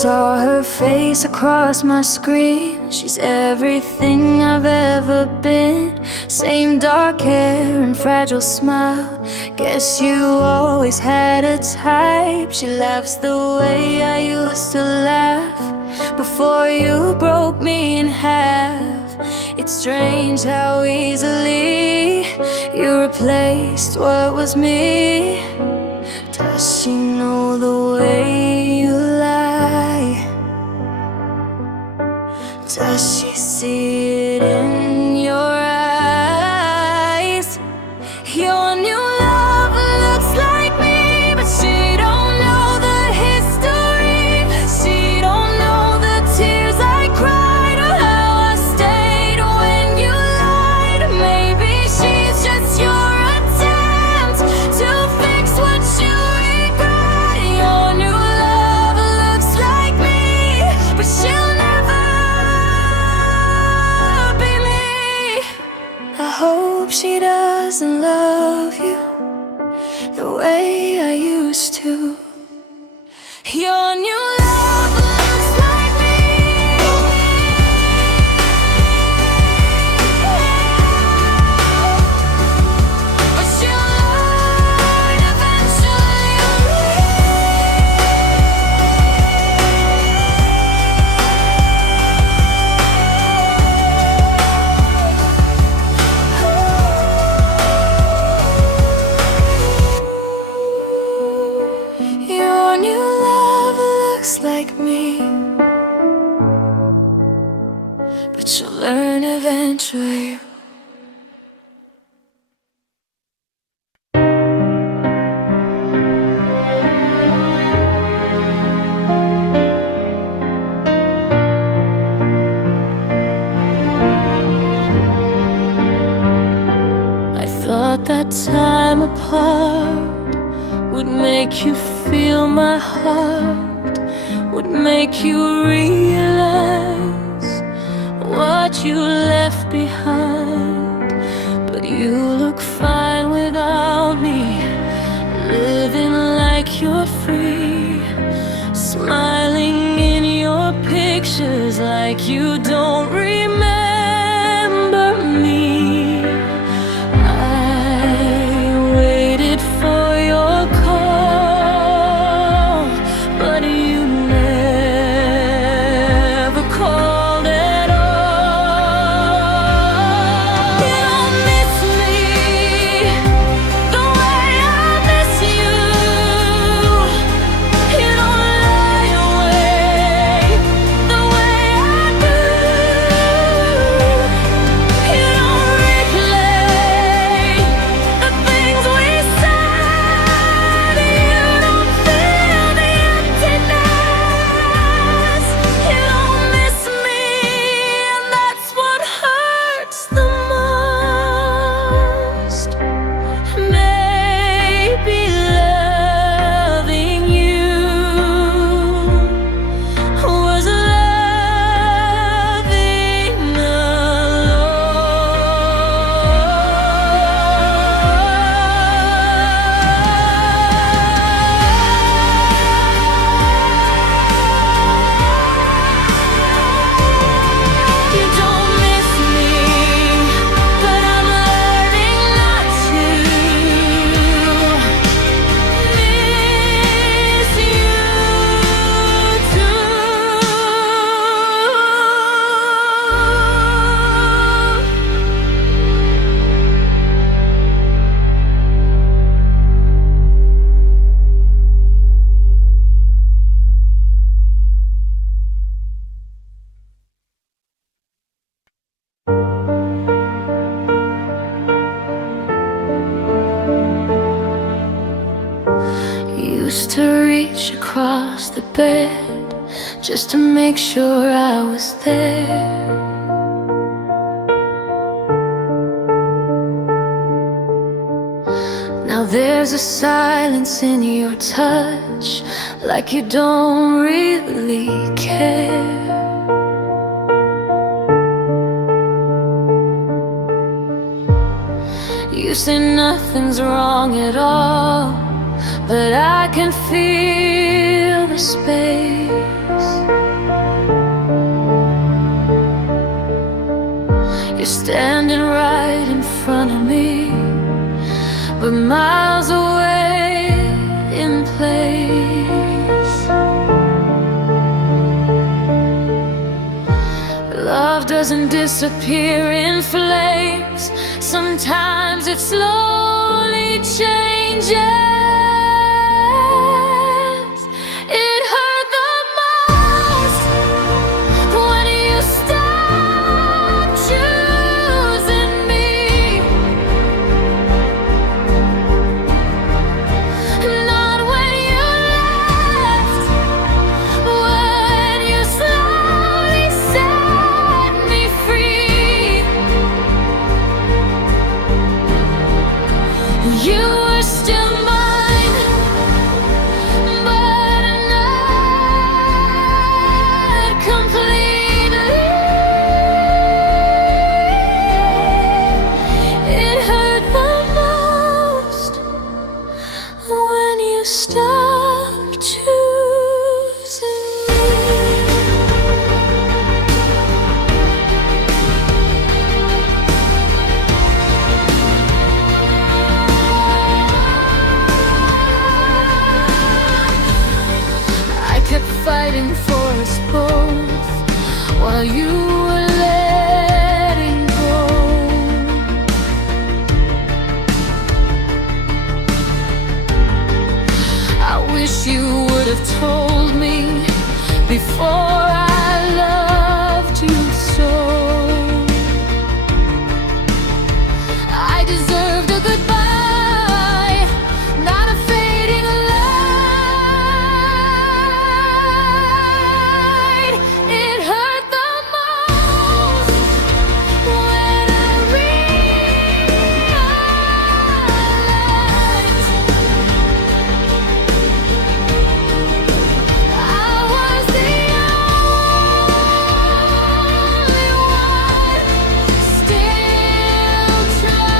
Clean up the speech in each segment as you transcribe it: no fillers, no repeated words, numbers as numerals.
saw her face across my screen. She's everything I've ever been. Same dark hair and fragile smile. Guess you always had a type. She laughs the way I used to laugh before you broke me in half. It's strange how easily you replaced what was me. Does she know the way you lie? Does she see it in your eyes? Your new love looks like me, but she don't know the history. She don't know the tears I cried or how I stayed when you lied. Maybe she's just your attempt to fix what you regret. Your new love looks like me, but she'll never be me. I hope she doesn't love you the way I used to. Your new love looks like me, but she'll learn eventually. Your new love looks like me, but she'll learn eventually. I thought that time apart would make you feel my heart, would make you realize what you left behind. But you look fine without me, living like you're free, smiling in your pictures like you don't remember me. Used to reach across the bed just to make sure I was there. Now there's a silence in your touch, like you don't really care. You say nothing's wrong at all, but I can feel the space. standing right in front of me, but miles away in place. Love doesn't disappear in flames. Sometimes it slowly changes. It hurt the most when you stopped choosing me. Not when you left, when you slowly set me free. You were still mine, but not completely. It hurt the most when you stopped choosing me. I kept fighting for us both while you were letting go. I wish you would have told me before I loved you so. I deserved a goodbye, not a fading light. It hurt the most when I realized I was the only one still trying.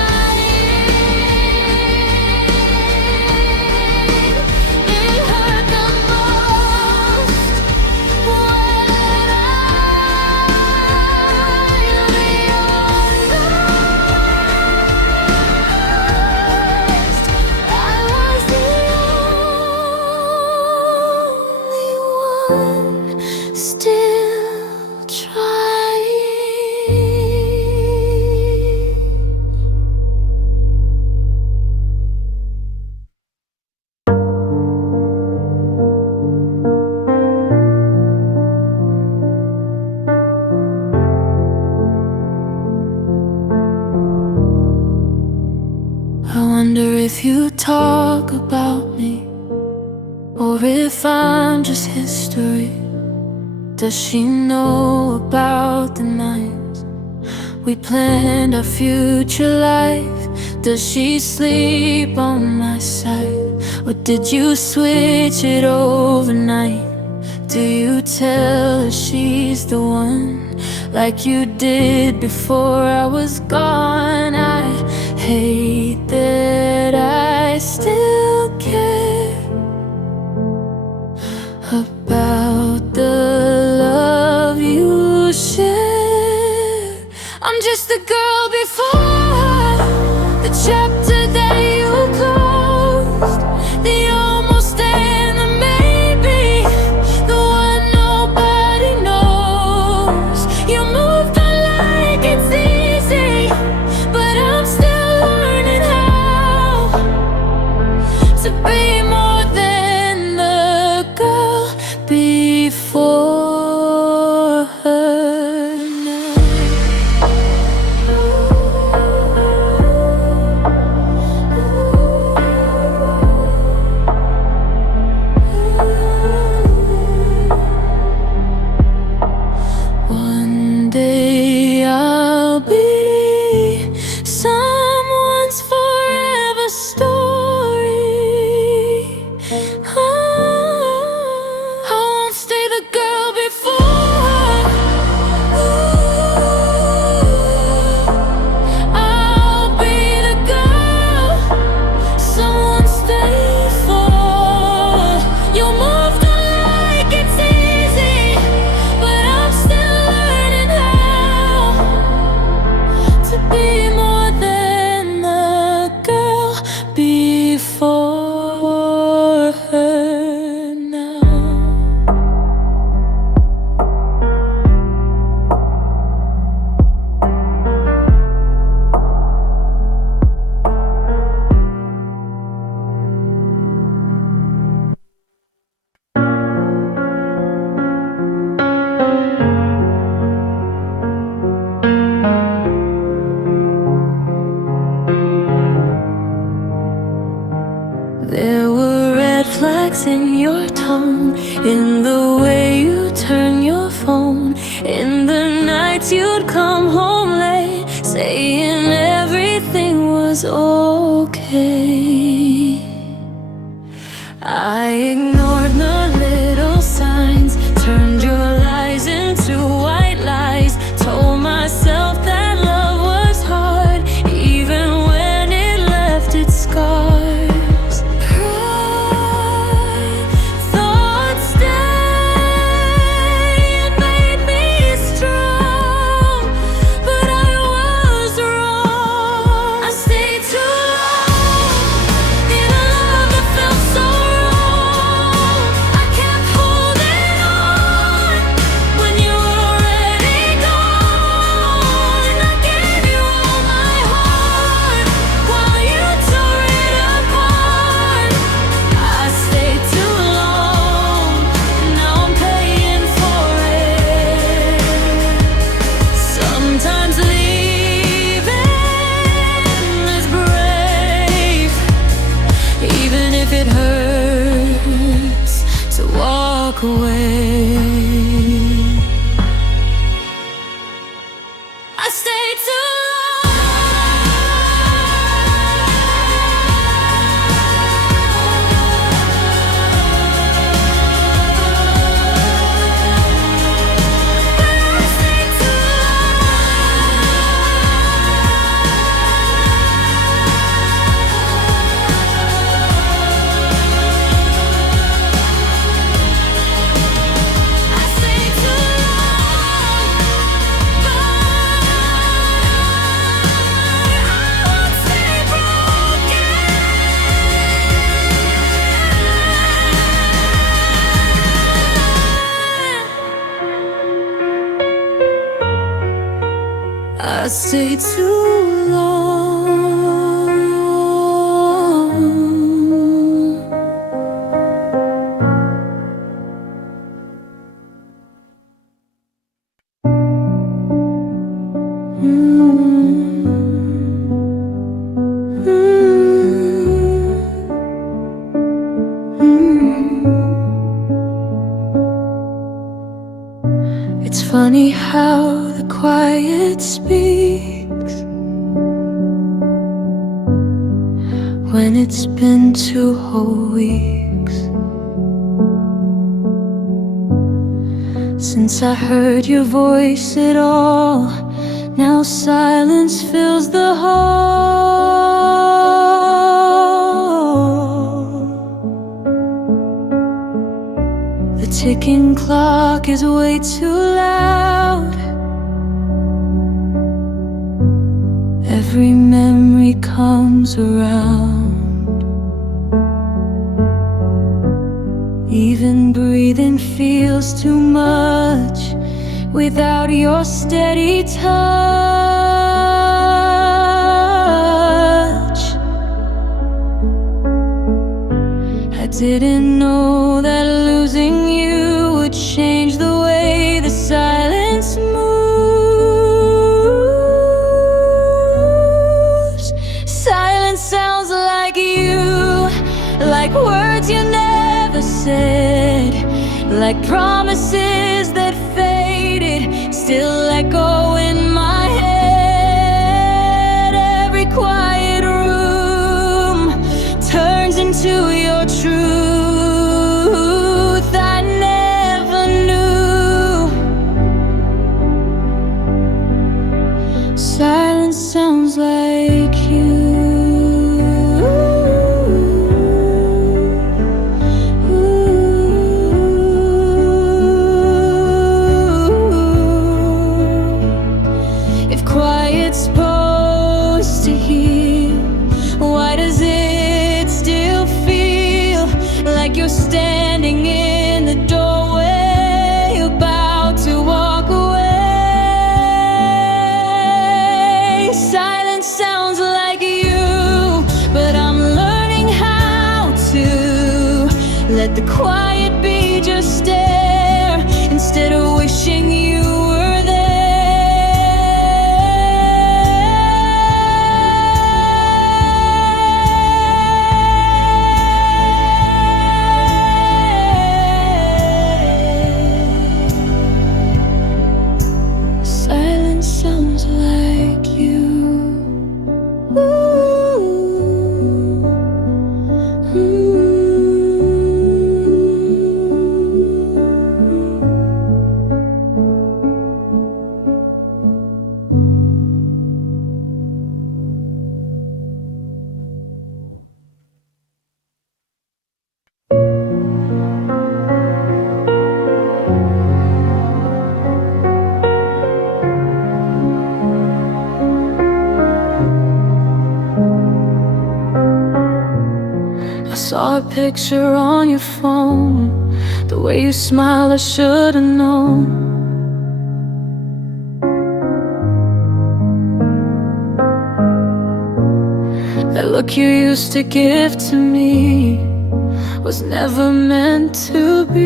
It hurt the most when I realized I was the only one still trying. I wonder if you talk about me, or if I'm just history. Does she know about the nights we planned our future life? Does she sleep on my side, or did you switch it overnight? Do you tell her she's the one, like you did before I was gone? I hate that I still care about the love you share. I'm just the girl before the chapter that you closed, the almost and the maybe, the one nobody knows. You moved on like it's easy, but I'm still learning how to be more than the girl before her now. One day tone, in the way you turn your phone, in the nights you'd come home late, saying everything was okay. I ignored the little signs, turned your lies into white lies, told myself that love was hard, even when it left its scars. Pride, thoughts stay and made me strong, but I was wrong. I stayed too long in a love that felt so wrong. I kept holding on when you were already gone, and I gave you all my heart while you tore it apart. I stayed too long, now I'm paying for it. Sometimes leaving is brave, even if it hurts to walk away. I stayed too I stayed too long. It's funny how the quiet speaks when it's been 2 whole weeks since I heard your voice at all. Now silence fills the hall. The ticking clock is way too loud. Every memory comes around. Even breathing feels too much without your steady touch. I didn't know that losing you would change the way the silence moves. Silence sounds like you, like words you never said, like promises that faded, still echo in my head. Every quiet room turns into your truth. I never knew. Silence sounds like you. Standing in the doorway, about to walk away. Silence sounds like you, but I'm learning how to let the quiet be just stare instead of wishing you were there. arms like you. Ooh. I saw a picture on your phone. The way you smile, I should've known. That look you used to give to me was never meant to be.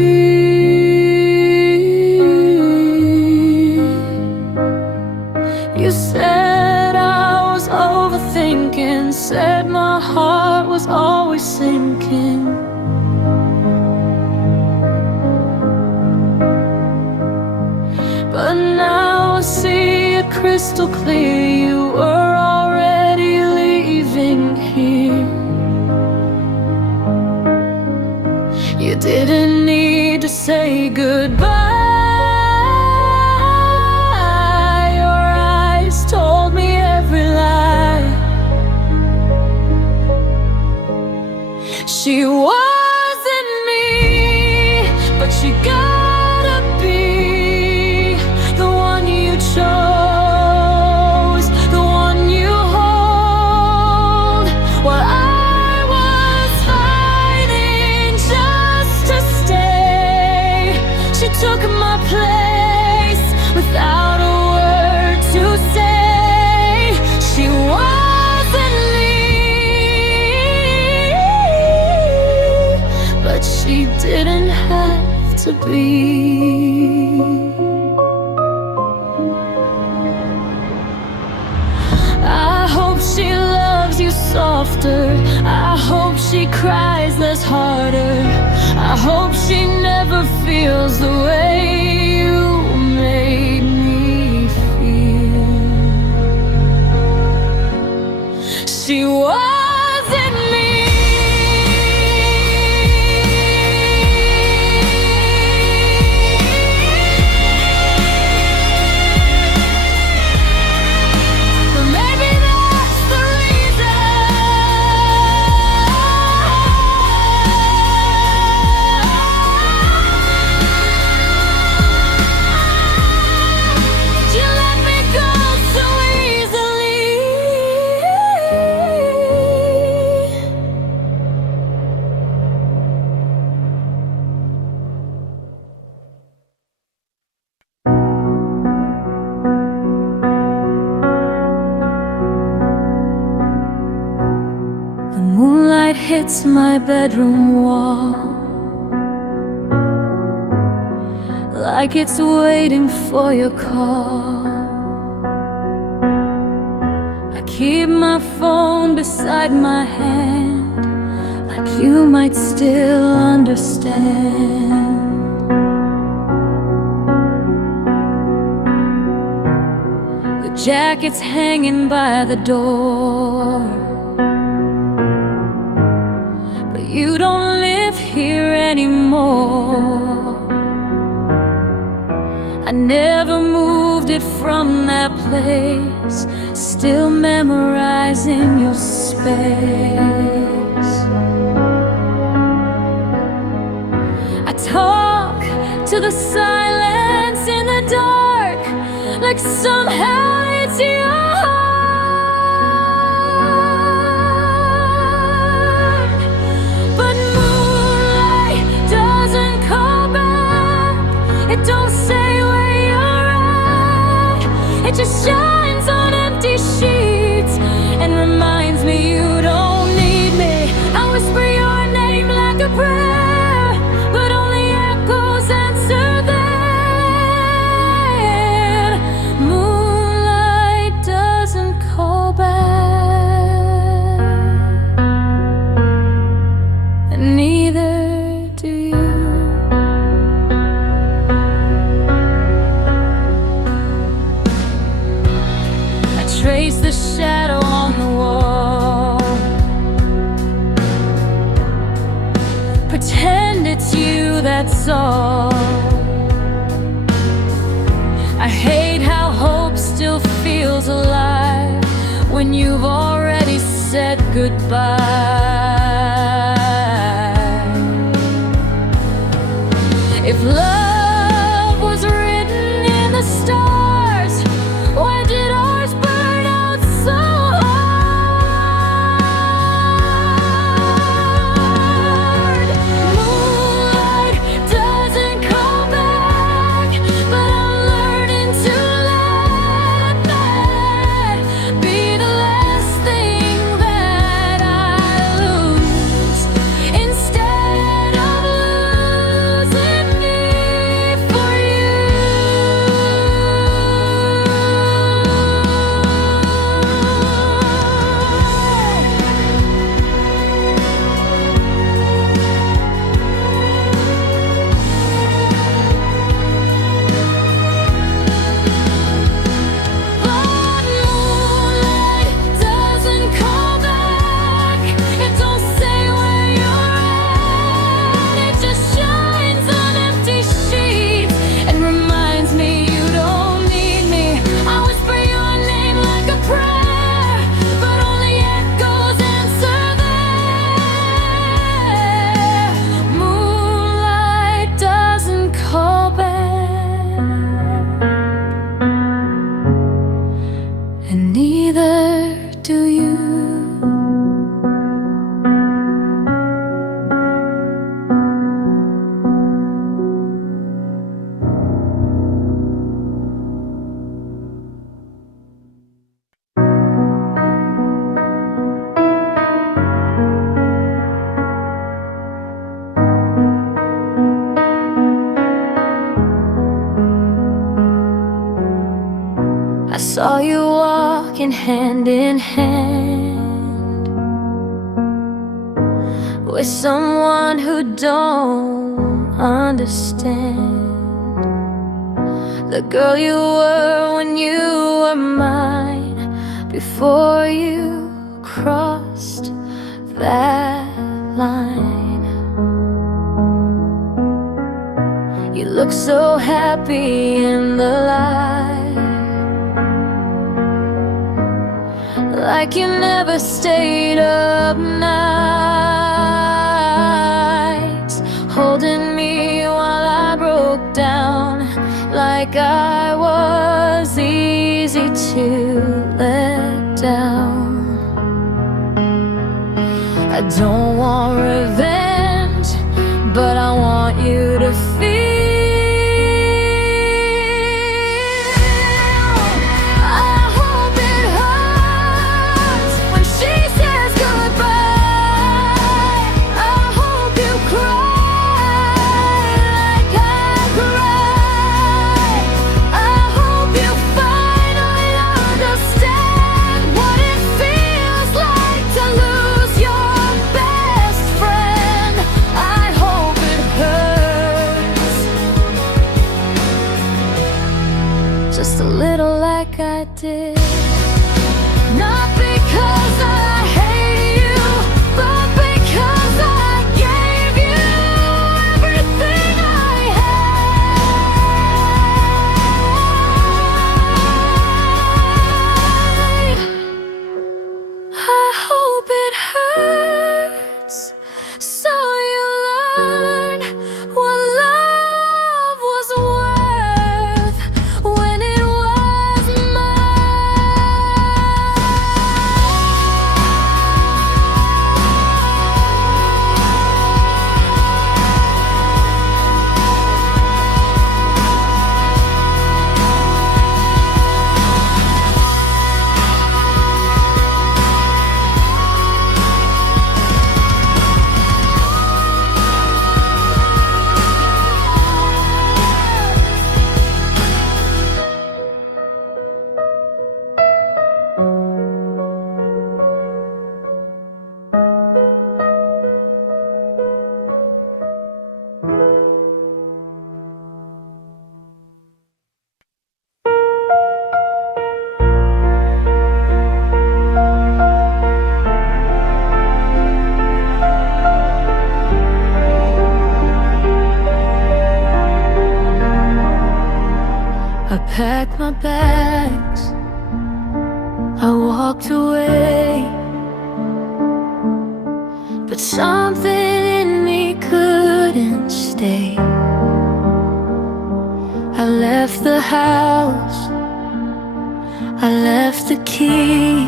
You said I was overthinking, said my heart was always sinking. But now I see it crystal clear, you were already leaving here. You didn't need to say goodbye. Your eyes told me every lie. She wasn't me, but she gotta be the one you chose, the one you hold. While I was fighting just to stay, she took my place without a word to say. She wasn't me, but she didn't have to be. I hope she loves you softer. I hope she cries less harder. I hope she never feels the way you made me feel. She wasn't me. But maybe that's the reason. You let me go so easily. The moonlight hits my bedroom wall like it's waiting for your call. I keep my phone beside my hand, like you might still understand. The jacket's hanging by the door, but you don't live here anymore. I never moved it from that place, still memorizing your space. I talk to the silence in the dark, like somehow it's your heart. But moonlight doesn't call back, it don't say where you're at. It just shines on empty sheets and reminds me you don't need me. I whisper your name like a prayer, but only echoes answer then. Moonlight doesn't call back, and neither do you. trace the shadow on the wall. Pretend it's you, that's all. I hate how hope still feels alive when you've already said goodbye. If love was written in the stars, why did ours burn out so hard? Moonlight doesn't come back, but I'm learning to let that be the last thing that I lose, instead of losing me for you. But moonlight doesn't come back. It don't say where you're at. It just shines on empty sheets and reminds me you don't need me. I whisper your name like a prayer, but only echoes answer there. Moonlight doesn't call back, and neither do you. I saw you walking hand in hand with someone who don't understand the girl you were when you were mine, before you crossed that line. You look so happy in the light, like you never stayed up nights, holding me while I broke down, like I was easy to let down. I don't want revenge, but I want you to feel. Just a little like I did. Not because I hate you, but because I gave you everything I had. I hope it hurts, so you learn what love was worth when it was mine. my bags, I walked away. But something in me couldn't stay. I left the house, I left the key,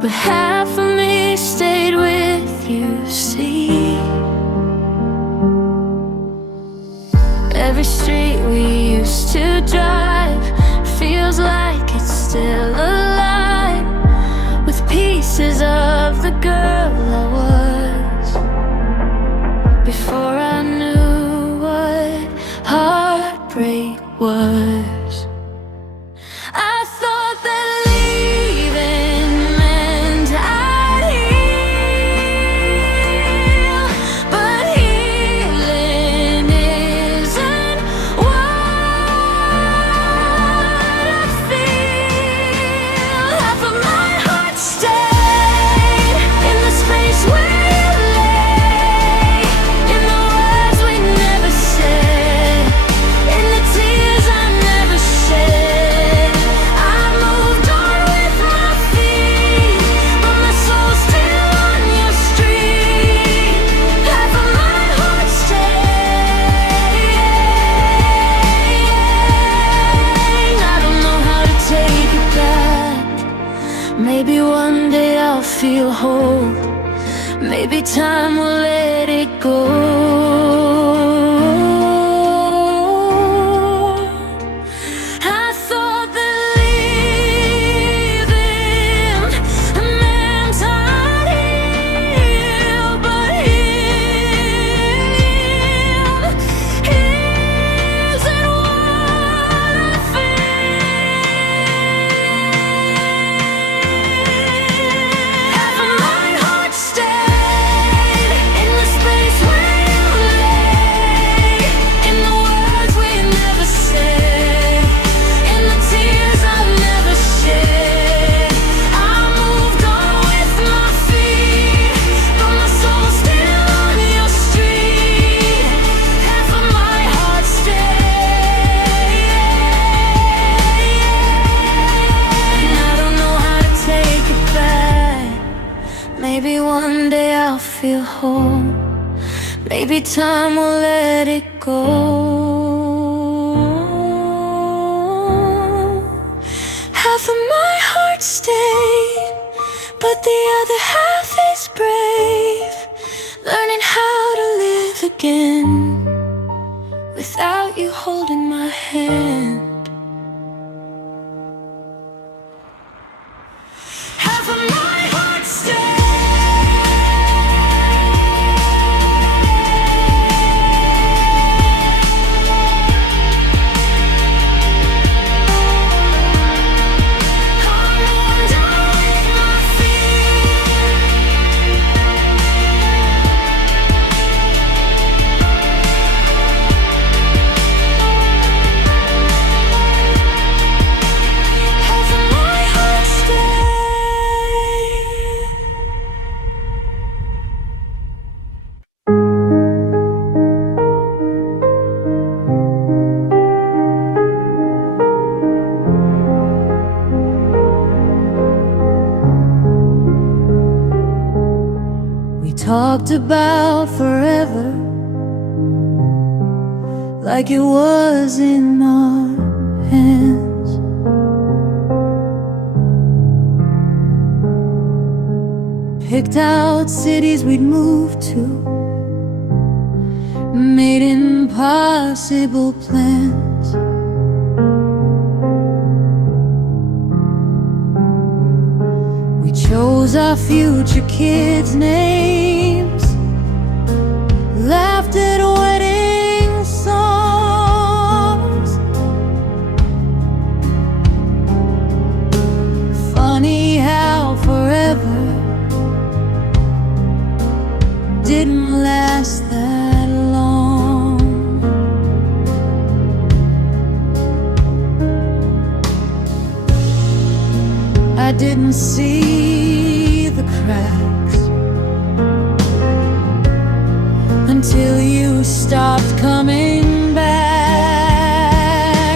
but half of me stayed with you, see. Every street we used to drive feels like it's still alive, with pieces of the girl I was before I knew what heartbreak was. I thought that leaving meant I'd heal, but healing isn't what I feel. Half of my heart stayed in the space where you lay, in the words we never said, in the tears I never shed. I moved on with my feet, but my soul's still on your street. Half of my heart stayed. I don't know how to take it back. Maybe one day I'll feel whole. Maybe time will let it go. I thought that leaving meant I'd heal, but healing isn't what I feel. Half of my heart stayed in the space where you lay, in the words we never said, in the tears I never shed. I moved on with my feet, but my soul's still on your street. Half of my heart stayed. I don't know how to take it back. Maybe one day I'll feel whole. Maybe time will let it go. Half of my heart stayed, but the other half is brave, learning how to live again without you holding my hand. Half of my heart stayed. Talked about forever, like it was in our hands. Picked out cities we'd move to, made impossible plans. We chose our future kids' names, laughed at wedding songs. Funny how forever didn't last that long. I didn't see the cracks until you stopped coming back.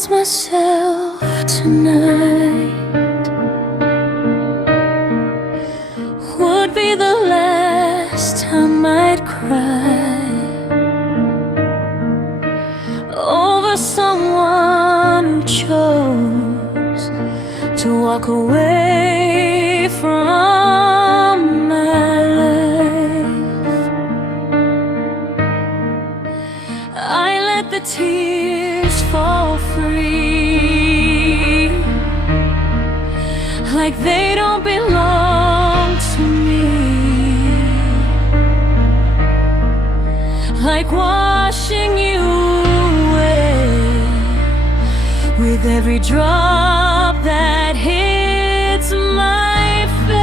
ask myself tonight, would be the last time I'd cry over someone who chose to walk away from my life. I let the tears fall free, like they don't belong to me, like washing you away with every drop that hits my face.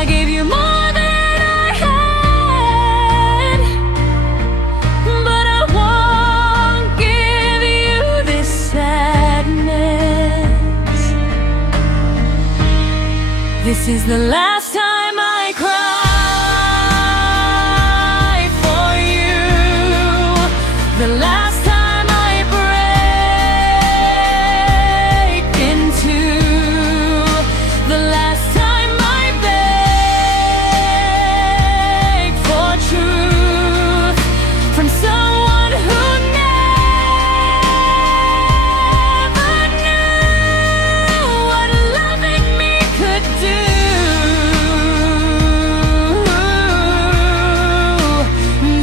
I gave you more than I had, but I won't give you this sadness. This is the last time I cry for you, the last time I break in two, the last time I beg for truth from someone who never knew what loving me could do.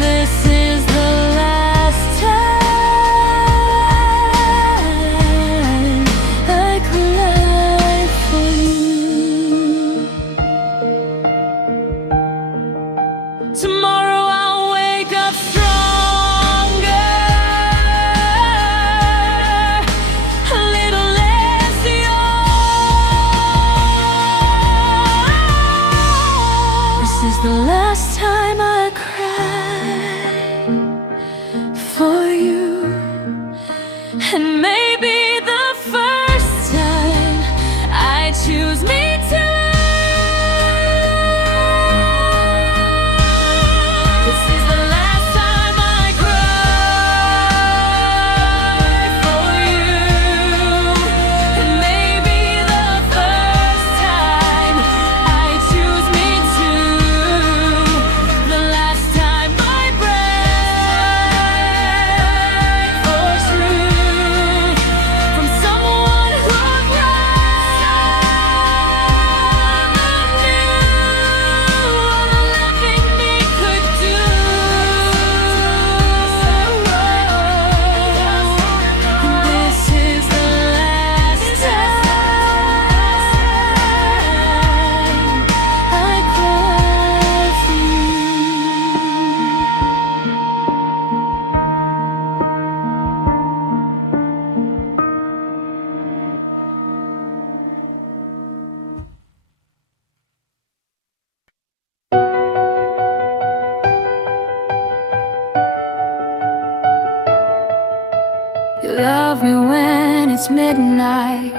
This is the last time I cry for you. Tomorrow I'll wake up stronger, a little less young. This is the last time I cry for you, and maybe the first time I choose me too. This is the last time I cry for you, and maybe the first time I choose me too. The last time I break for truth from someone who You love me when it's midnight,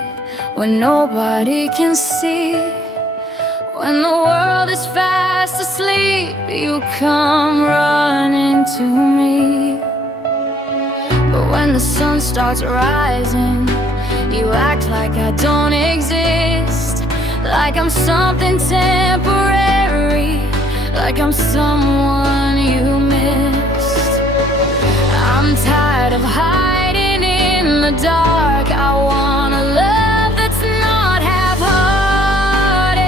when nobody can see, when the world is fast asleep. You come running to me. But when the sun starts rising, you act like I don't exist, like I'm something temporary, like I'm someone you missed. I'm tired of hiding in the dark. I want a love that's not half-hearted.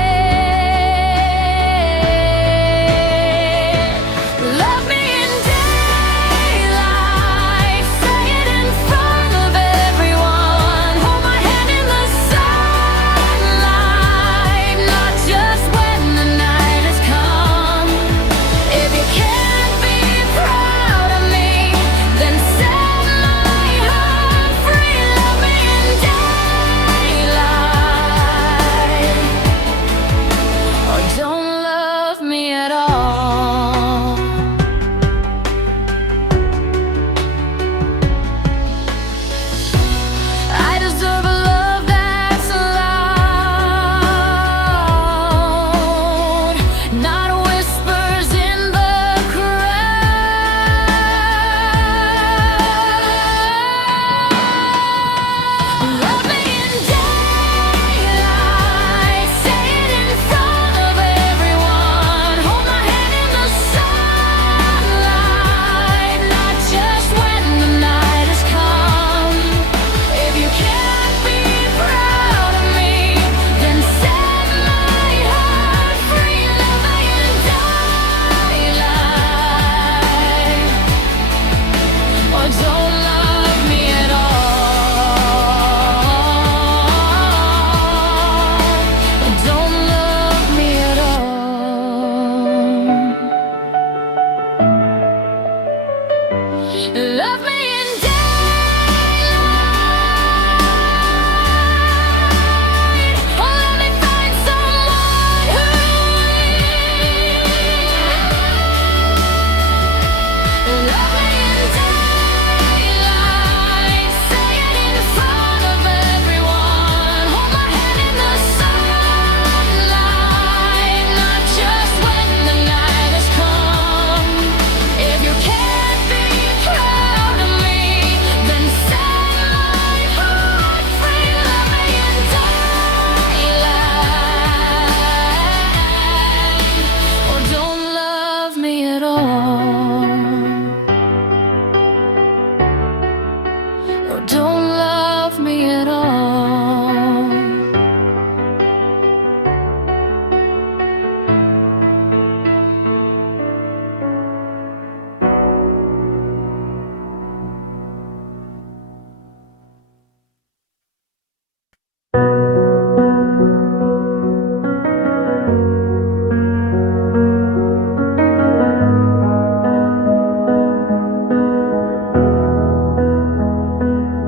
Love me in daylight, say it in front of everyone. Hold my hand in the sunlight, not just when the night has come. If you can't be proud of me, then set my heart free. don't love me at all.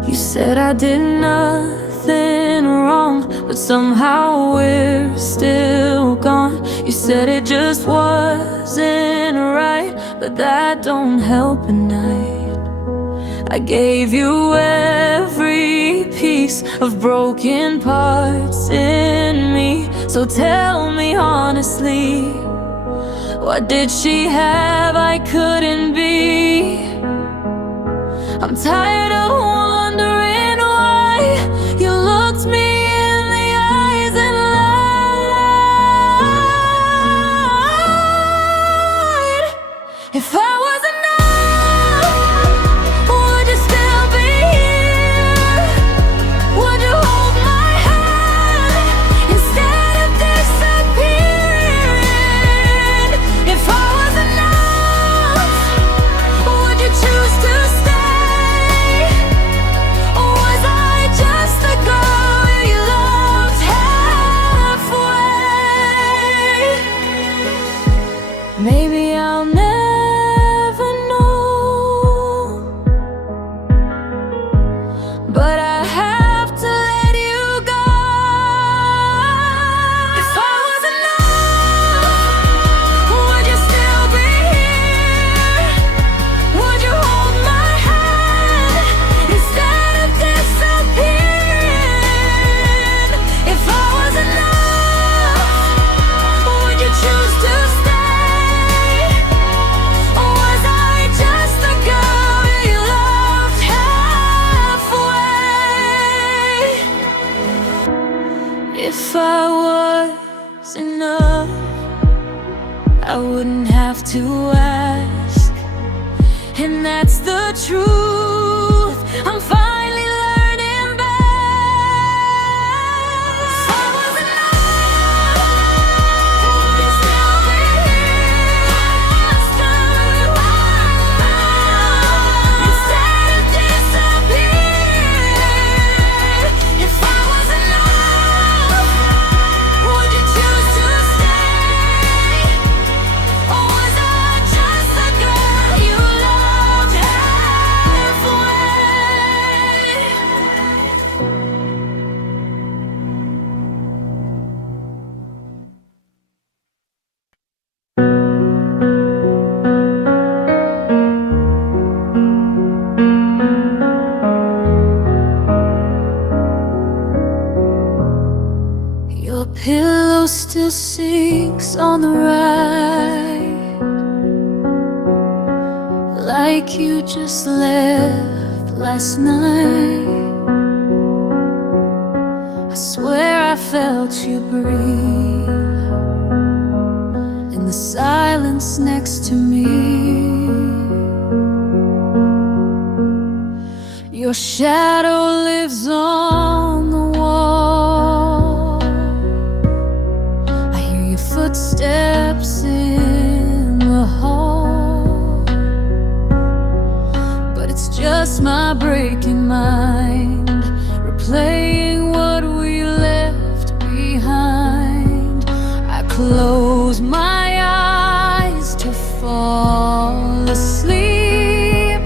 You said I did nothing wrong, but somehow we're still gone. You said it just wasn't right, but that don't help at night. I gave you every piece of broken parts in me. So tell me honestly, what did she have I couldn't be? I'm tired of wondering why you looked me in the eyes and lied. If I was enough, would you still be here? Would you hold my hand instead of disappearing? If I was enough, would you choose to stay? Maybe I'll never know, but I have to let you go. If I was enough, would you still be here? Would you hold my hand instead of disappearing? If I was enough, would you choose to stay? If I was enough, I wouldn't have to ask. And that's the truth, I'm finally learning back. If I was enough, would you still be here? Instead of disappearing. If I was enough, would you choose to stay? Or was I just the girl you loved halfway? Your pillow still sinks on the right, like you just left last night. I swear I felt you breathe in the silence next to me. Your shadow lives on the wall. I hear your footsteps in the hall, but it's just my breaking mind, replaying what we left behind. I close my eyes to fall asleep,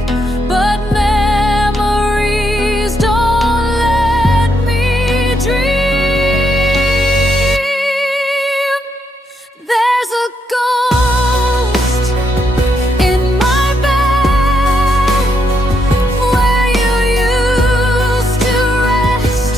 but memories don't let me dream. There's a ghost in my bed where you used to rest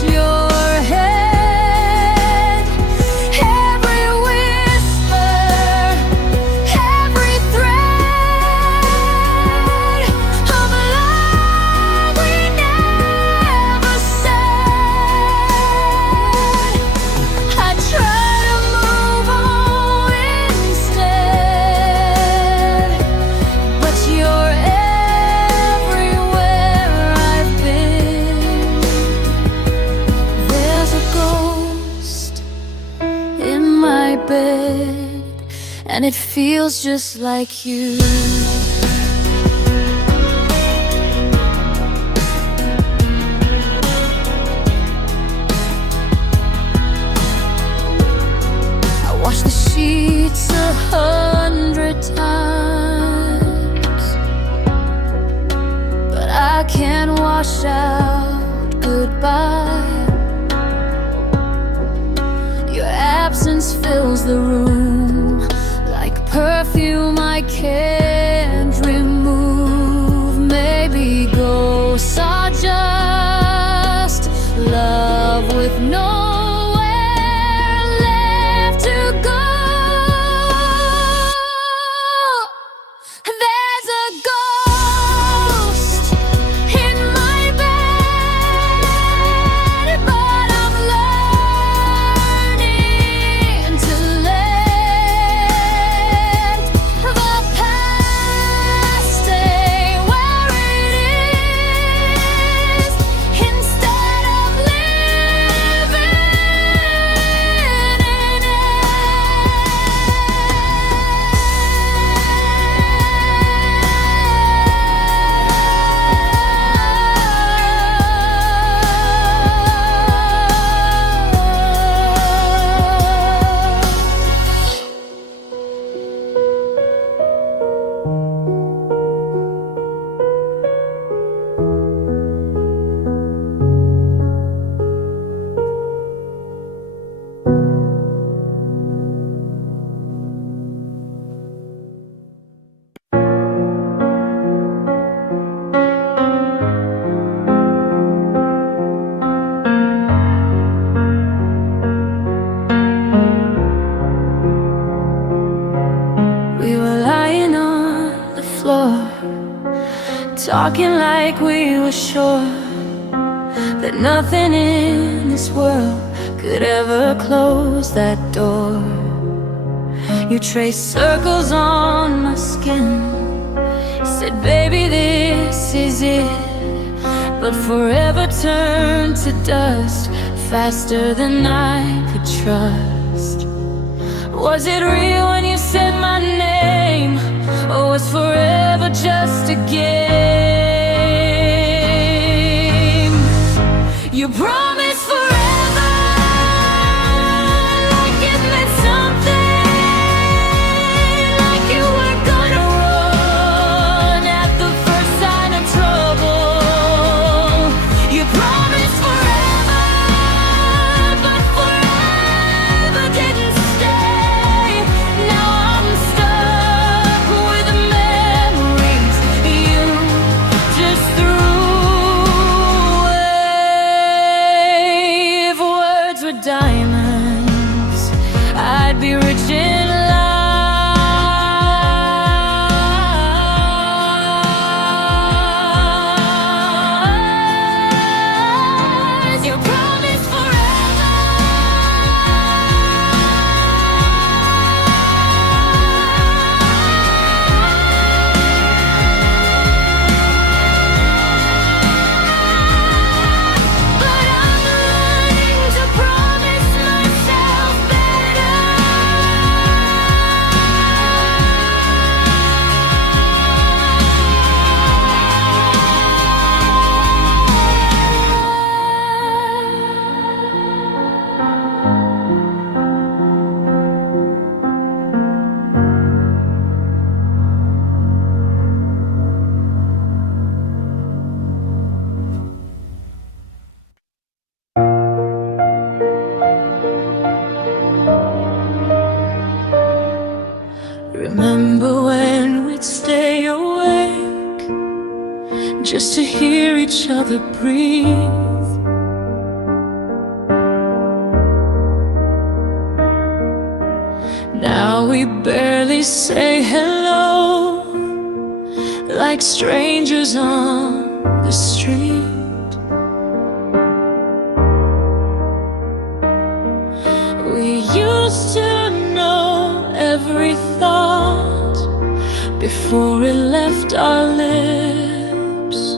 and it feels just like you. I wash the sheets 100 times, but I can't wash out goodbye. Your absence fills the room like perfume I can't remove. Maybe ghosts are just love with nowhere left to go. There's a ghost in my bed, but I'm learning to let the past stay where it is, instead of living in it. We were lying on the floor, talking like we were sure that nothing in this world could ever close that door. You traced circles on my skin, said, baby, this is it, but forever turned to dust faster than I could trust. Was it real when you said my name, or was forever just a game? You promised forever, like it meant something, like you were gonna run at the first sign of trouble. You promised forever, but forever didn't stay. Now I'm stuck with the memories you just threw away. If words were diamonds, I'd be rich in lies. You promised forever. But I'm learning to promise myself better. Remember when we'd stay awake just to hear each other breathe? Now we barely say hello, like strangers on the street. We used to know every thought before it left our lips.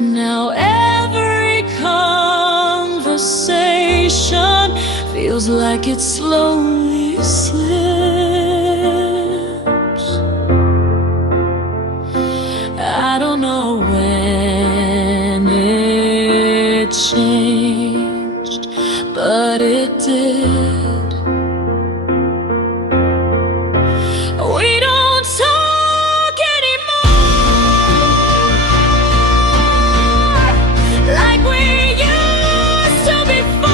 Now every conversation feels feels like it slowly slips. I don't know when it changed, but it did. We don't talk anymore like we used to before.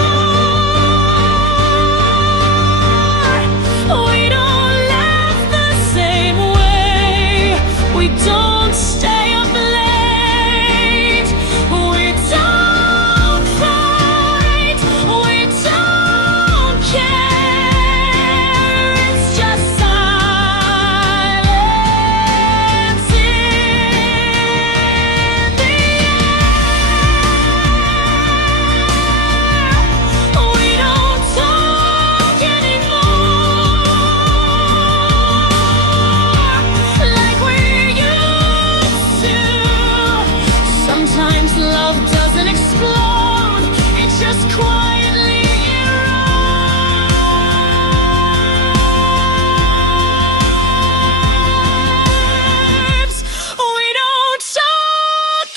We don't laugh the same way. We don't stay up late. We don't fight. We don't care. It's just silence in the air. We don't talk anymore like we used to. Sometimes love doesn't explode, it just quietly erodes. We don't talk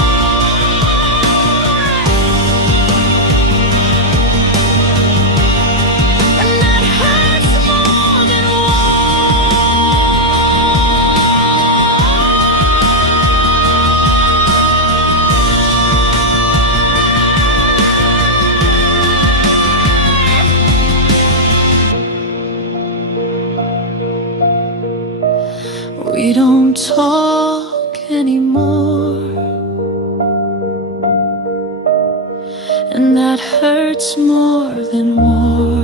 anymore. And that hurts more than war. We don't talk anymore, and that hurts more than war.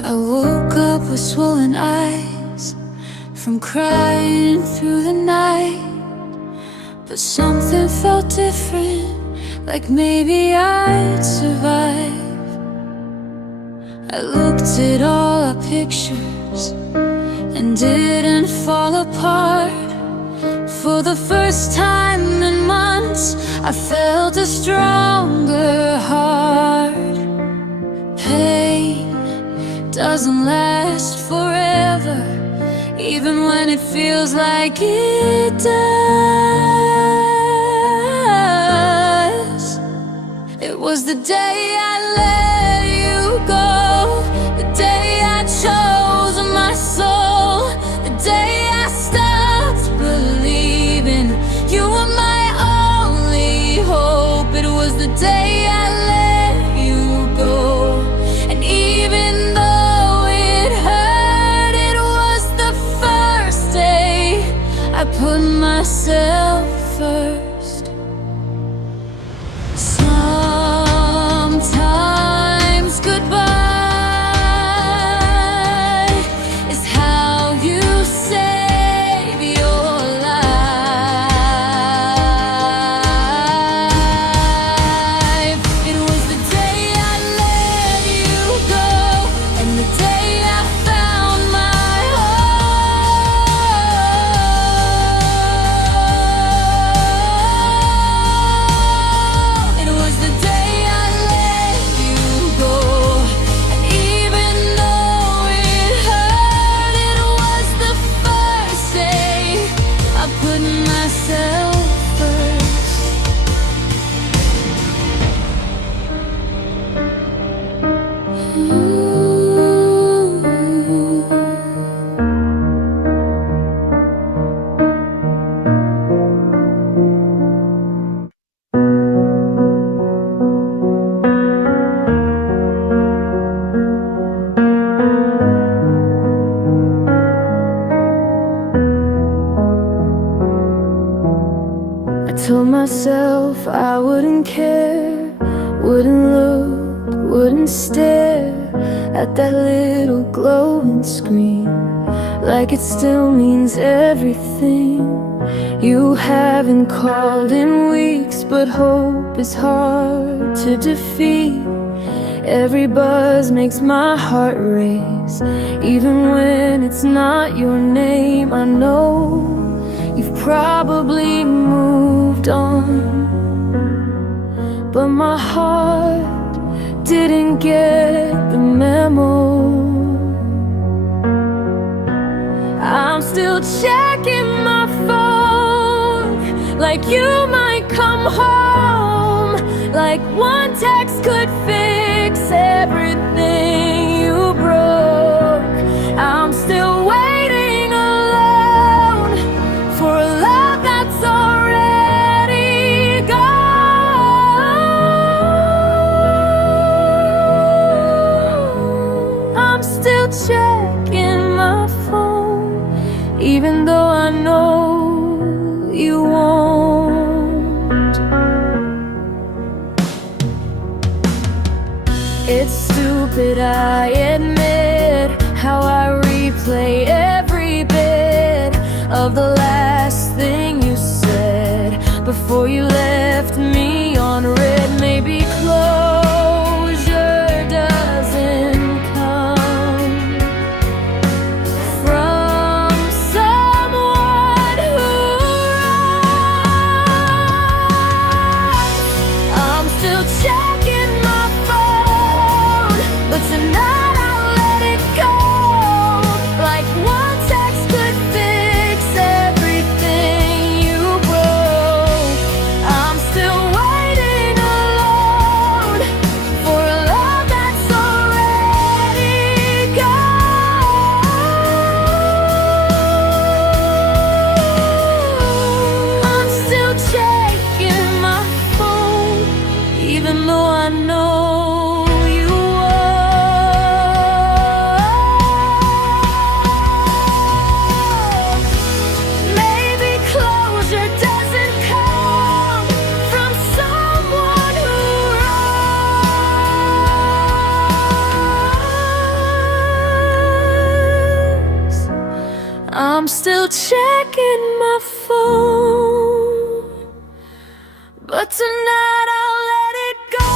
I woke up with swollen eyes from crying through the night, but something felt different, like maybe I'd survive. I looked at all our pictures and didn't fall apart. For the first time in months, I felt a stronger heart. Pain doesn't last forever, even when it feels like it does. It was the day I let you go, the day I chose my soul, the day I stopped believing you were my only hope. It was the day I let you go, and even though it hurt, it was the first day I put myself first. Sometimes goodbye is how you save your life. It was the day I let you go, and the day I found my home. It was the day I let you go, and even though it hurt, it was the first day I put myself first. I told myself I wouldn't care, wouldn't look, wouldn't stare at that little glowing screen like it still means everything. You haven't called in weeks, but hope is hard to defeat. Every buzz makes my heart race, even when it's not your name. I know you've probably moved on, but my heart didn't get the memo. I'm still checking my phone, like you might come home, like one text could fix everything you broke. I'm still waiting alone for a love that's already gone. I'm still checking my phone, even though I know you won't. It's stupid, I admit, how I replay every bit of the last thing you said before you left me on red. Maybe closure doesn't come from someone who runs. I'm still checking my phone, but tonight I'll let it go. Like one text could fix everything you broke. I'm still waiting alone for a love that's already gone. I'm still checking my phone, even though I know you won't. Maybe closure doesn't come from someone who runs. I'm still checking my phone, but tonight I'll let it go.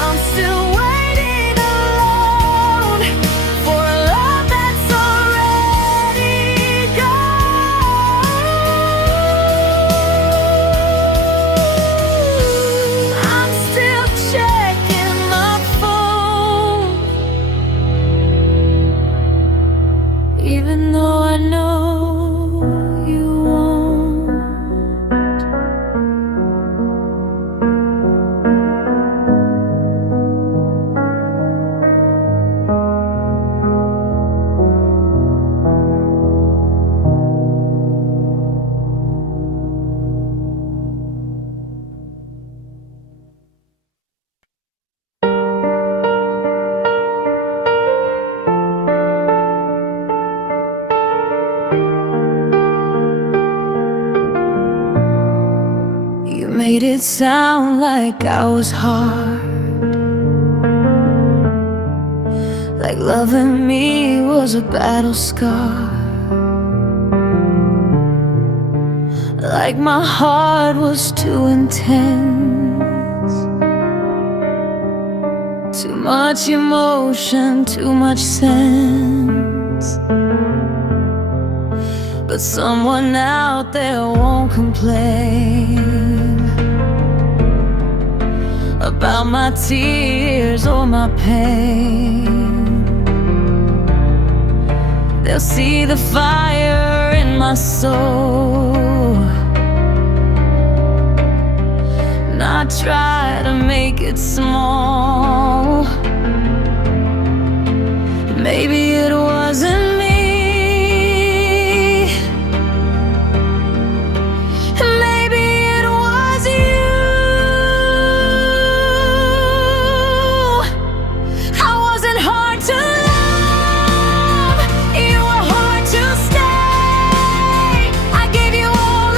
I'm still waiting alone for a love that's already gone. I'm still checking my phone, even though I know you won't. You made it sound like I was hard, like loving me was a battle scar, like my heart was too intense. Too much emotion, too much sense. But someone out there won't complain about my tears or my pain. They'll see the fire in my soul, not try to make it small. Maybe it wasn't me. Maybe it was you. I wasn't hard to love, you were hard to stay. I gave you all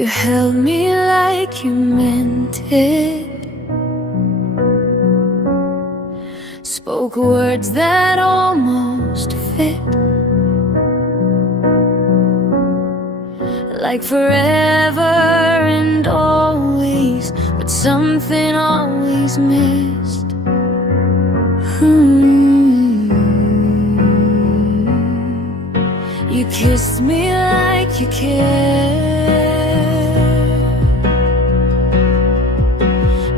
You held me like you meant it, spoke words that almost fit, like forever and always, but something always missed. You kissed me like you cared,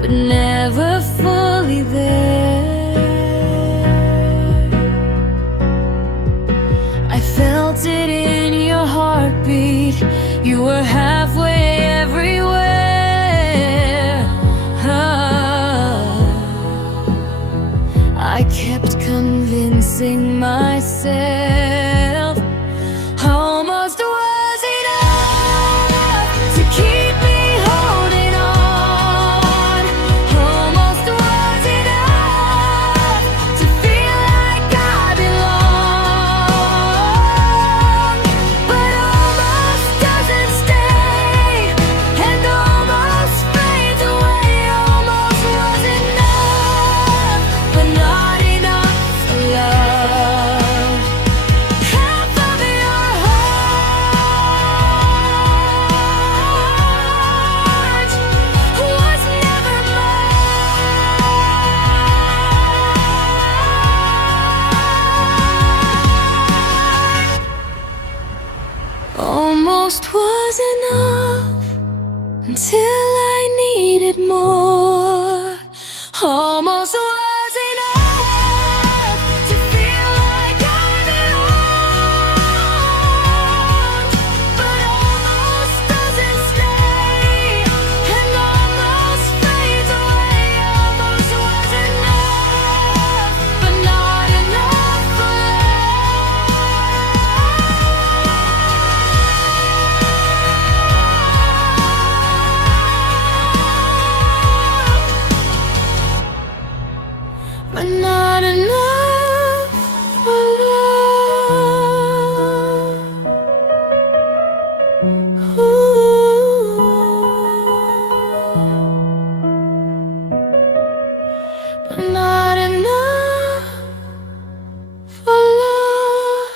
but never fully there. I felt it in your heartbeat. You were halfway everywhere. I kept convincing myself, almost was enough to keep me holding on. Almost was enough to feel like I belong. But almost doesn't stay, and almost fades away. Almost was enough, but not enough for love. Half of your heart was never mine. Almost was enough until I needed more. Almost was enough to feel like I belong. But almost doesn't stay, and almost fades away. Almost was enough, but not enough for love. But not enough for love. But not enough for love.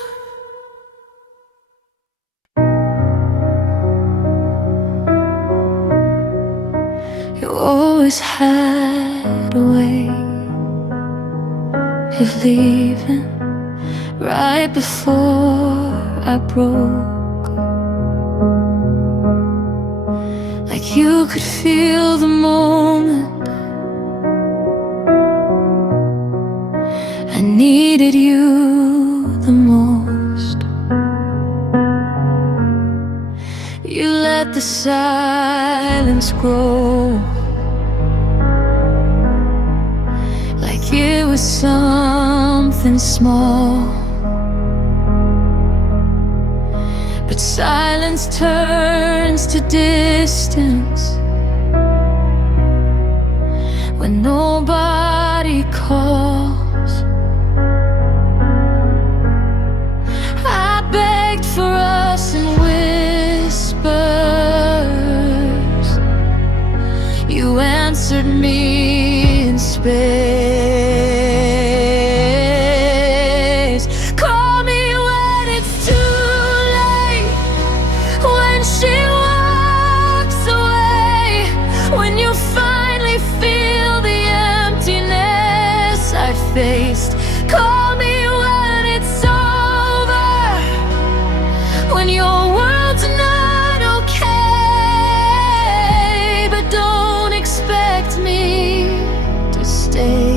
You always had a way of leaving right before I broke, like you could feel the moment I needed you the most. You let the silence grow, like it was something small. But silence turns to distance when nobody calls. I begged for us in whispers. You answered me in space. Call me when it's too late, when she walks away, when you finally feel the emptiness I faced. Call me when it's over, when your world's not okay, but don't expect me to stay.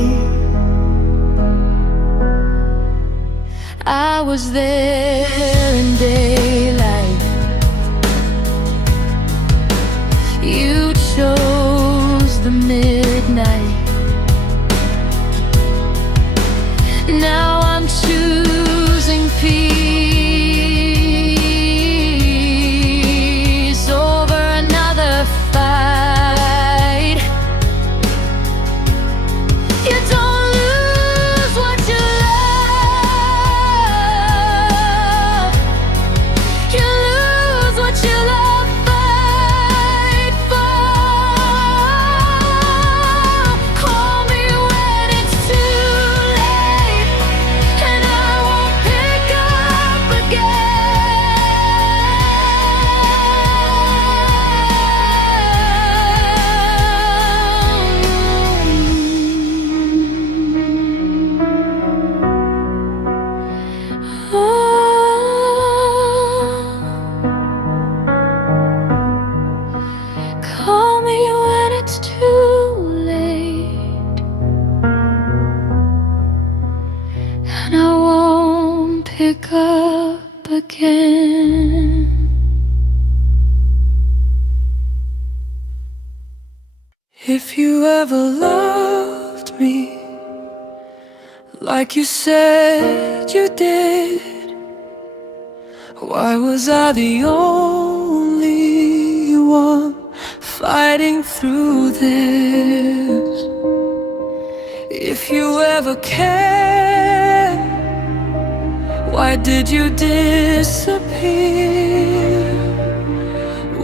I was there in daylight. You chose the midnight. Now I'm choosing peace over another fight. You don't lose what you love. up again. If you ever loved me like you said you did, why was I the only one fighting through this? If you ever cared, why did you disappear?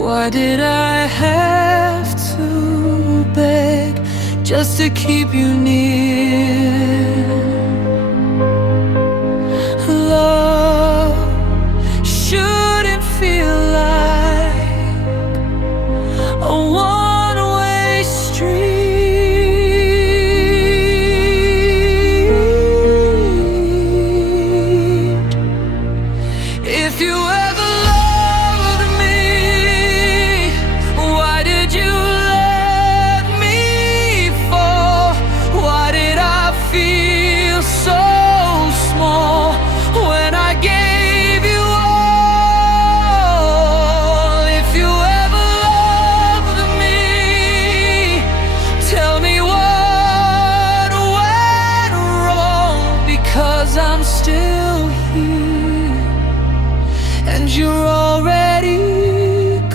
Why did I have to beg just to keep you near? Love shouldn't feel like a one-way street. If you ever loved me, why did you let me fall? Why did I feel so small when I gave you all? If you ever loved me, tell me what went wrong, because I'm still here and you're already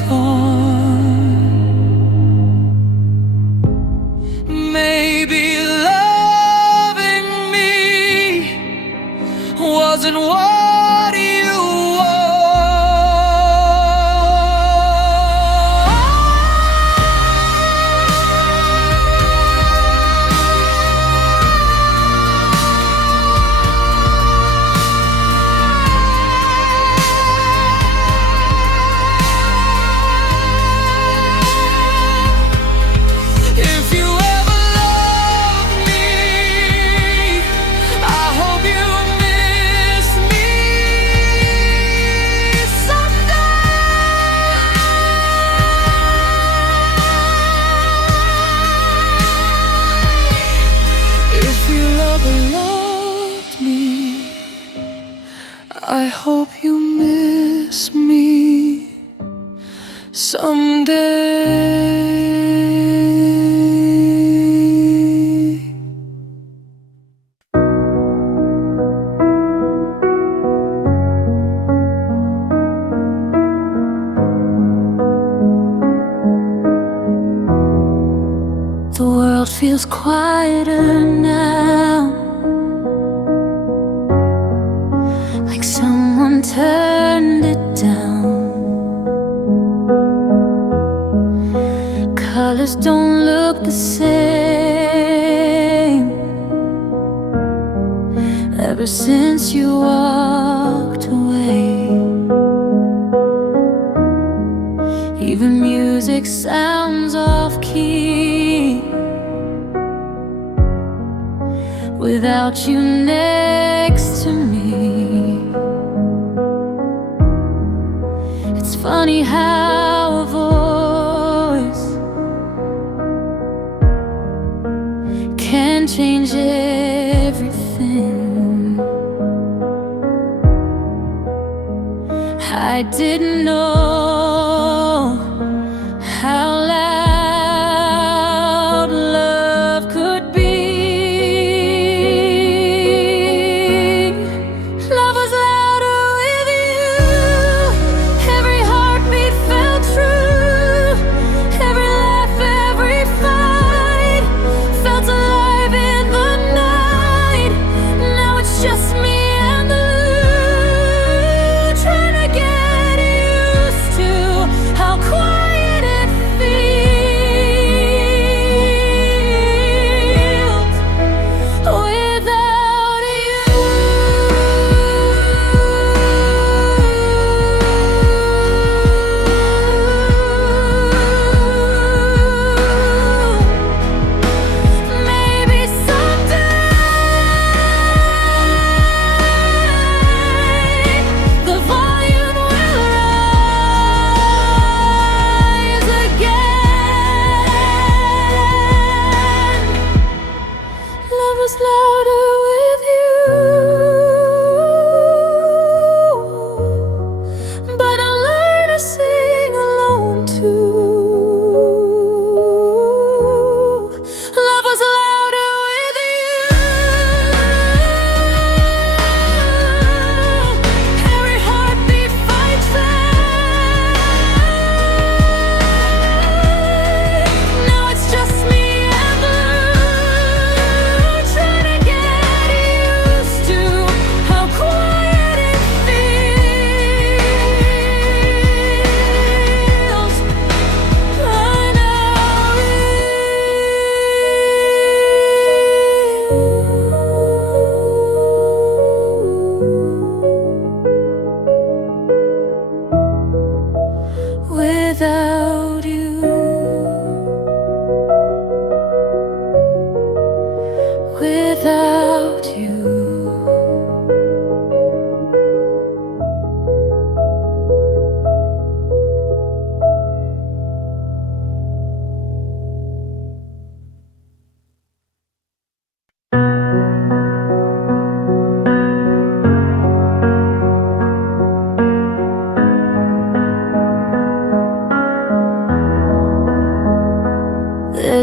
gone. Maybe loving me wasn't what you If you ever loved me, I hope you miss me someday. If you ever loved me, I hope you miss me someday. The world feels quieter now, like someone turned it down. Colors don't look the same ever since you walked away. Even music sounds off key without you next to me. It's funny how a voice can change everything. I didn't know how loud love could be. Love was louder with you. Every heartbeat felt true. Every laugh, every fight felt alive in the night. Now it's just me and the blue, trying to get used to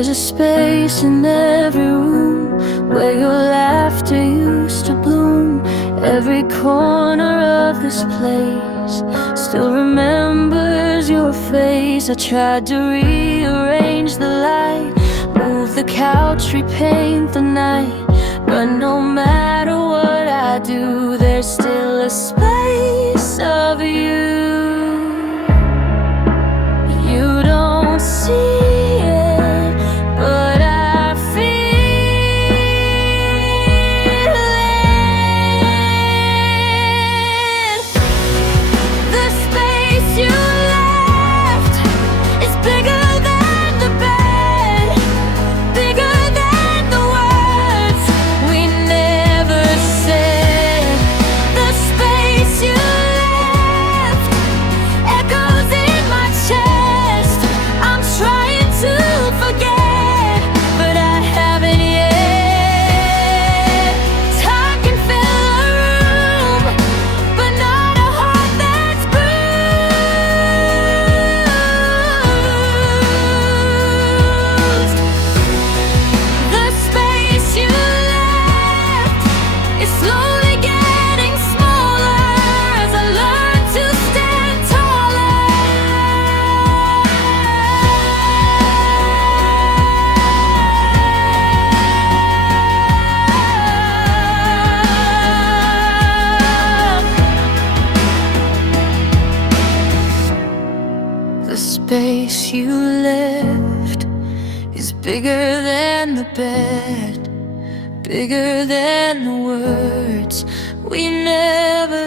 There's a space in every room where your laughter used to bloom. Every corner of this place still remembers your face. I tried to rearrange the light, move the couch, repaint the night, but no matter what I do, there's still a space of you. You don't see it, but I feel it. The space you left is bigger than the bed, bigger than the words we never said. The space you left echoes in my chest. I'm trying to forget, but I haven't yet. Time can fill a room, but not a heart that's bruised. The space you left is slowly getting smaller as I learn to stand taller. The space you left is bigger than the bed, bigger than the words we never